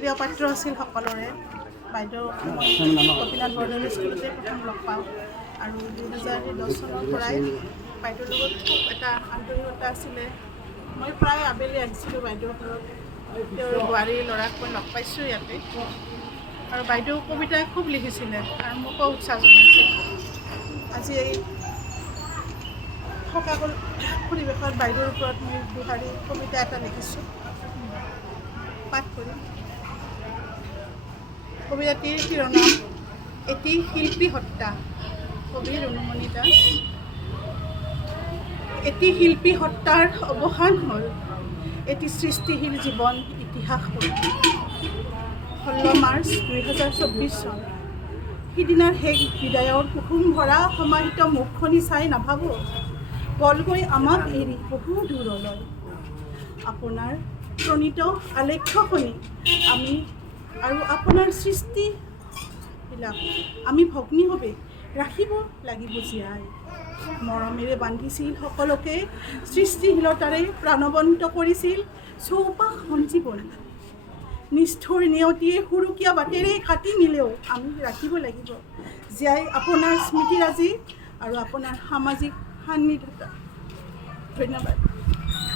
প্ৰিয় পাত্ৰ আছিল সকলোৰে। বাইদেউ গোপীনাথ বৰদলৈ স্কুলতে প্ৰথম লগ পাওঁ আৰু 2010 চনৰ পৰাই বাইদেউৰ লগত খুব এটা আন্তৰিকতা আছিলে। মই প্ৰায় আবেলি আহিছিলোঁ বাইদেউৰ ঘৰত, তেওঁৰ বোৱাৰীৰ ল'ৰাক মই লগ পাইছোঁ ইয়াতে। আৰু বাইদেউ কবিতা খুব লিখিছিলে আৰু মোকো উৎসাহ জনাইছিল। আজি এই সকাগৰ পৰিৱেশত বাইদেউৰ ওপৰত মই দুহাৰী কবিতা এটা লিখিছোঁ, পাঠ কৰিম। কবিতাটিৰ শিৰোনাম এটি শিল্পী হত্যা, কবি ৰুণুমণি দাস। এটি শিল্পী হত্যাৰ অৱসান হ'ল, এটি সৃষ্টিশীল জীৱন ইতিহাস হ'ল। 16 মাৰ্চ 2024 চন। সিদিনাৰ শেষ বিদায়ৰ কুসুম ভৰা সমাহিত মুখখনি চাই নাভাবোঁ গ'লগৈ আমাক এৰি বহু দূৰলৈ। আপোনাৰ প্ৰণীত আলেখ্যখনি আমি আৰু আপোনাৰ সৃষ্টিবিলাক আমি ভগ্নীভাৱে ৰাখিব লাগিব জীয়াই। মৰমেৰে বান্ধিছিল সকলোকে, সৃষ্টিশীলতাৰে প্ৰাণৱন্ত কৰিছিল চৌপাশ সঞ্জীৱনী। নিষ্ঠুৰ নিয়তিয়ে সুৰুকীয়া বাটেৰে কাটি নিলেও আমি ৰাখিব লাগিব জীয়াই আপোনাৰ স্মৃতিৰাজি আৰু আপোনাৰ সামাজিক সান্নিধ্যতা। ধন্যবাদ।